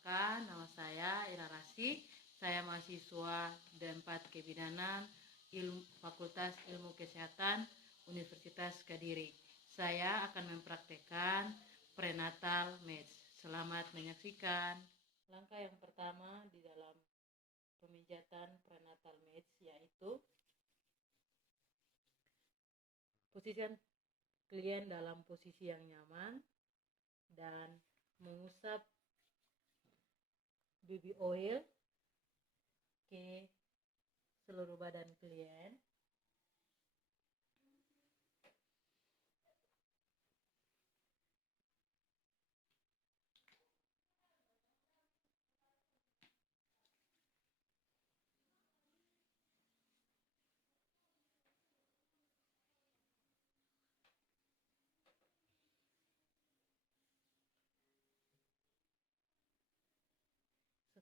Perkenalkan, nama saya Ira Rasi. Saya mahasiswa D4 Kebidanan Fakultas Ilmu Kesehatan Universitas Kediri. Saya akan mempraktekkan prenatal match. Selamat menyaksikan. Langkah yang pertama di dalam pemijatan prenatal match yaitu posisikan klien dalam posisi yang nyaman dan mengusap baby oil ke seluruh badan klien.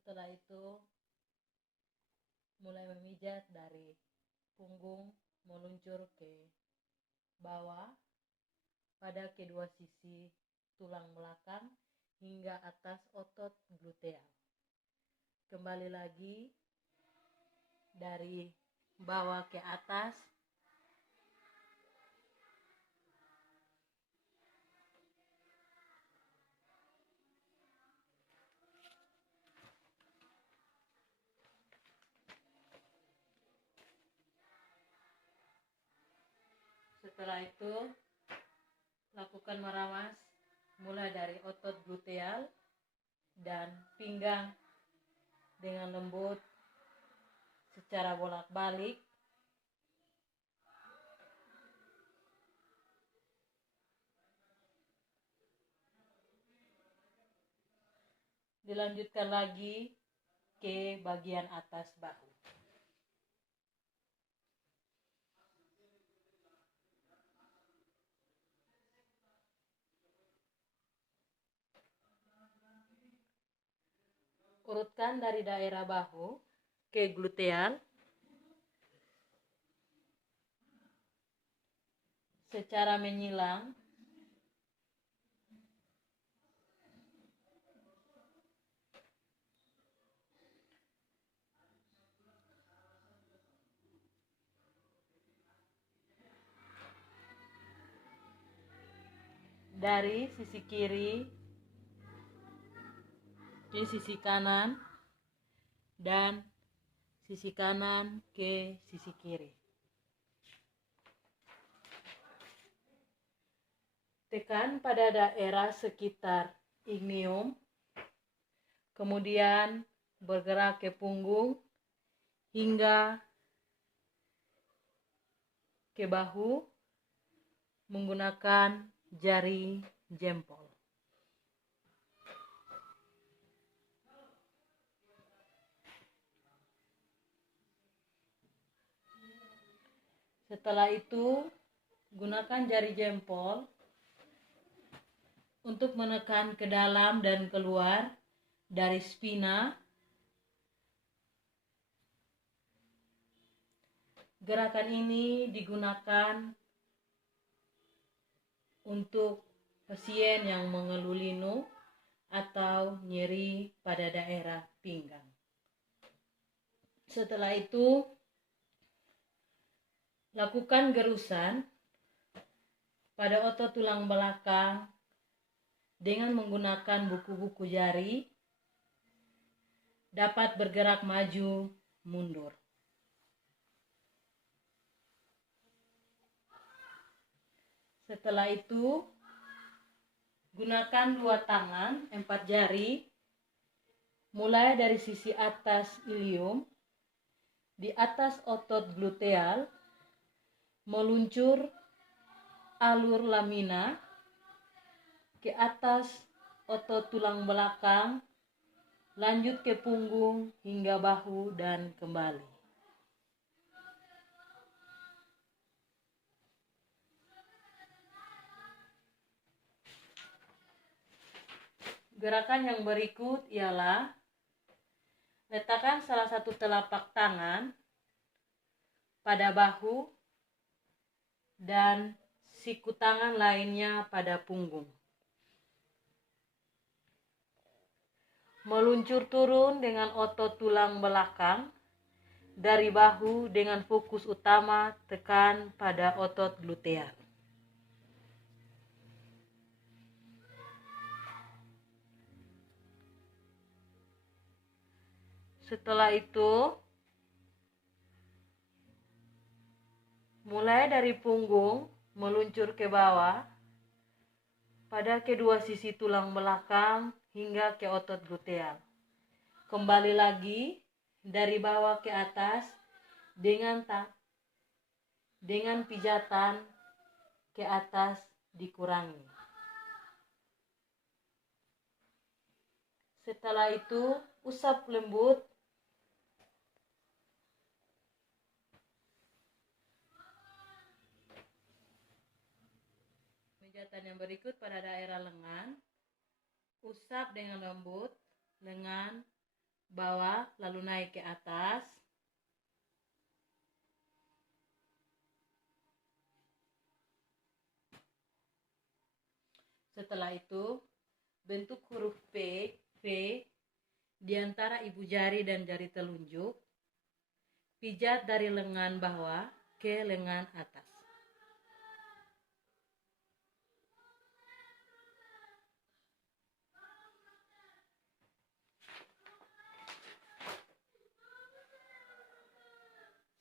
Setelah itu mulai memijat dari punggung meluncur ke bawah pada kedua sisi tulang belakang hingga atas otot gluteal. Kembali lagi dari bawah ke atas. Setelah itu lakukan meramas mulai dari otot gluteal dan pinggang dengan lembut secara bolak-balik. Dilanjutkan lagi ke bagian atas bahu. Urutkan dari daerah bahu ke gluteal secara menyilang. Dari sisi kiri ke sisi kanan dan sisi kanan ke sisi kiri. Tekan pada daerah sekitar ignium, kemudian bergerak ke punggung hingga ke bahu menggunakan jari jempol. Setelah itu, gunakan jari jempol untuk menekan ke dalam dan keluar dari spina. Gerakan ini digunakan untuk pasien yang mengeluh linu atau nyeri pada daerah pinggang. Setelah itu, lakukan gerusan pada otot tulang belakang dengan menggunakan buku-buku jari, dapat bergerak maju mundur. Setelah itu, gunakan 2 tangan, 4 jari, mulai dari sisi atas ilium, di atas otot gluteal, meluncur alur lamina ke atas otot tulang belakang, lanjut ke punggung hingga bahu dan kembali. Gerakan yang berikut ialah letakkan salah satu telapak tangan pada bahu dan siku tangan lainnya pada punggung. Meluncur turun dengan otot tulang belakang dari bahu dengan fokus utama tekan pada otot gluteal. Setelah itu, mulai dari punggung meluncur ke bawah pada kedua sisi tulang belakang hingga ke otot gluteal. Kembali lagi dari bawah ke atas dengan pijatan ke atas dikurangi. Setelah itu, usap lembut. Pijatan yang berikut pada daerah lengan. Usap dengan lembut lengan bawah lalu naik ke atas. Setelah itu, bentuk huruf V di antara ibu jari dan jari telunjuk. Pijat dari lengan bawah ke lengan atas.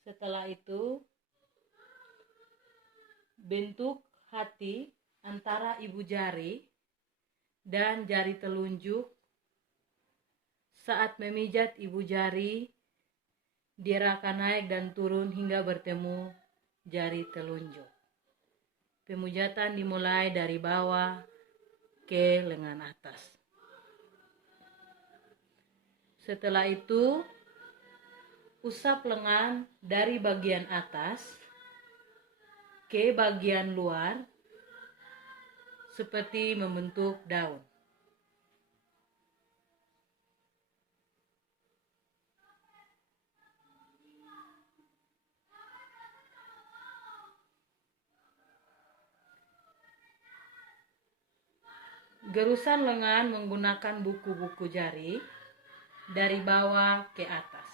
Setelah itu, bentuk hati antara ibu jari dan jari telunjuk. Saat memijat ibu jari, dia akan naik dan turun hingga bertemu jari telunjuk. Pemujatan dimulai dari bawah ke lengan atas. Setelah itu, usap lengan dari bagian atas ke bagian luar seperti membentuk daun. Gerusan lengan menggunakan buku-buku jari dari bawah ke atas.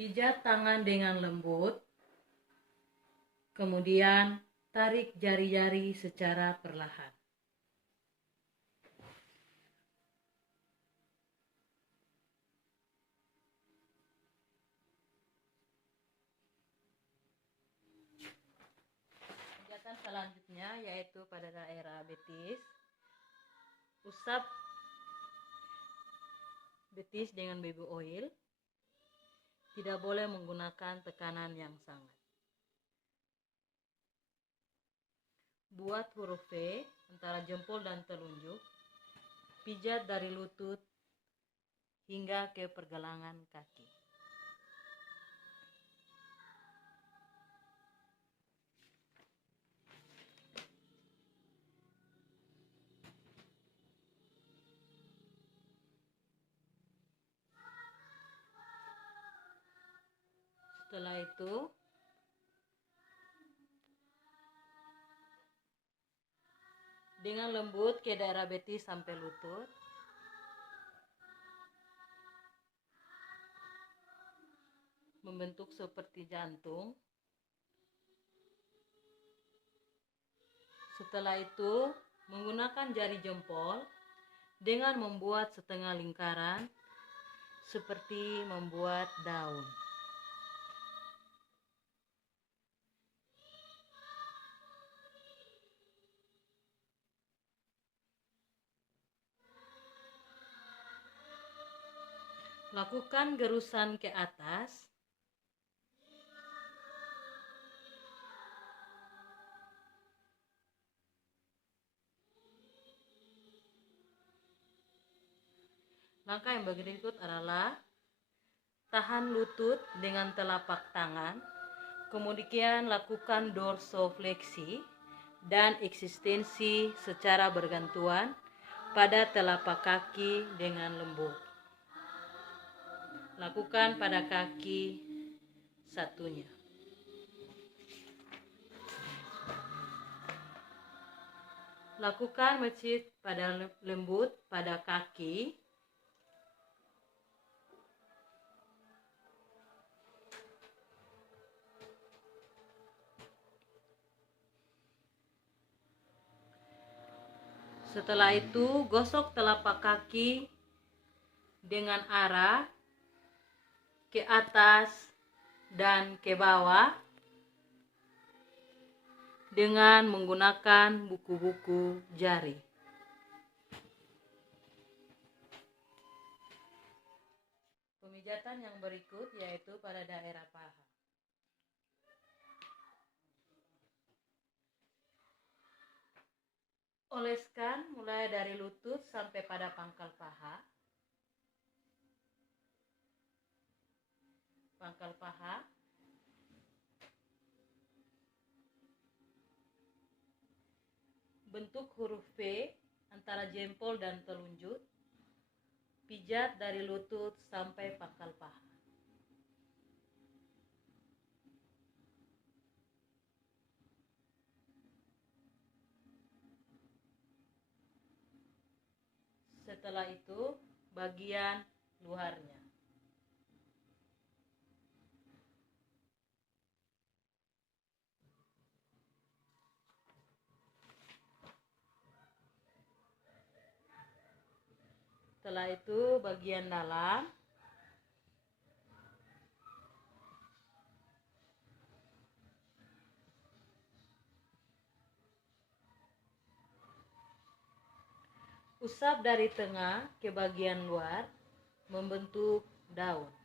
Pijat tangan dengan lembut, kemudian tarik jari-jari secara perlahan. Pijatan selanjutnya yaitu pada daerah betis. Usap betis dengan baby oil. Tidak boleh menggunakan tekanan yang sangat. Buat huruf V antara jempol dan telunjuk. Pijat dari lutut hingga ke pergelangan kaki. Setelah itu, dengan lembut ke daerah betis sampai lutut. Membentuk seperti jantung. Setelah itu, menggunakan jari jempol dengan membuat setengah lingkaran seperti membuat daun. Lakukan gerusan ke atas. Langkah yang berikut adalah tahan lutut dengan telapak tangan, kemudian lakukan dorsofleksi dan eksistensi secara bergantuan pada telapak kaki dengan lembut. Lakukan pada kaki satunya. Lakukan masjid pada lembut pada kaki. Setelah itu, gosok telapak kaki dengan arah ke atas dan ke bawah dengan menggunakan buku-buku jari. Pemijatan yang berikut yaitu pada daerah paha. Oleskan mulai dari lutut sampai pada pangkal paha. Pangkal paha. Bentuk huruf V antara jempol dan telunjuk. Pijat dari lutut sampai pangkal paha. Setelah itu, bagian luarnya. Setelah itu, bagian dalam. Usap dari tengah ke bagian luar, membentuk daun.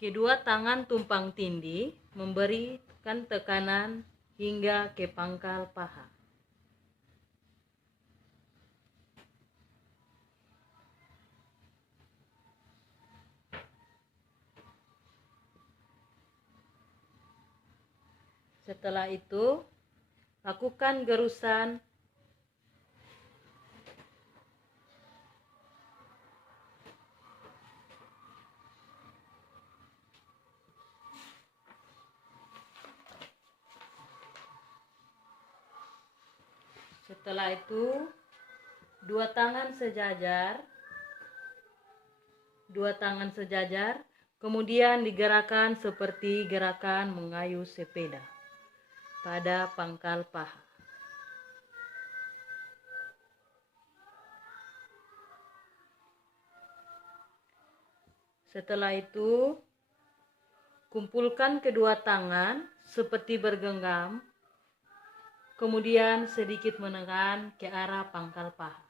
Kedua tangan tumpang tindih, memberikan tekanan hingga ke pangkal paha. Setelah itu, lakukan gerusan Setelah itu, dua tangan sejajar, kemudian digerakkan seperti gerakan mengayuh sepeda pada pangkal paha. Setelah itu, kumpulkan kedua tangan seperti bergenggam, kemudian sedikit menekan ke arah pangkal paha.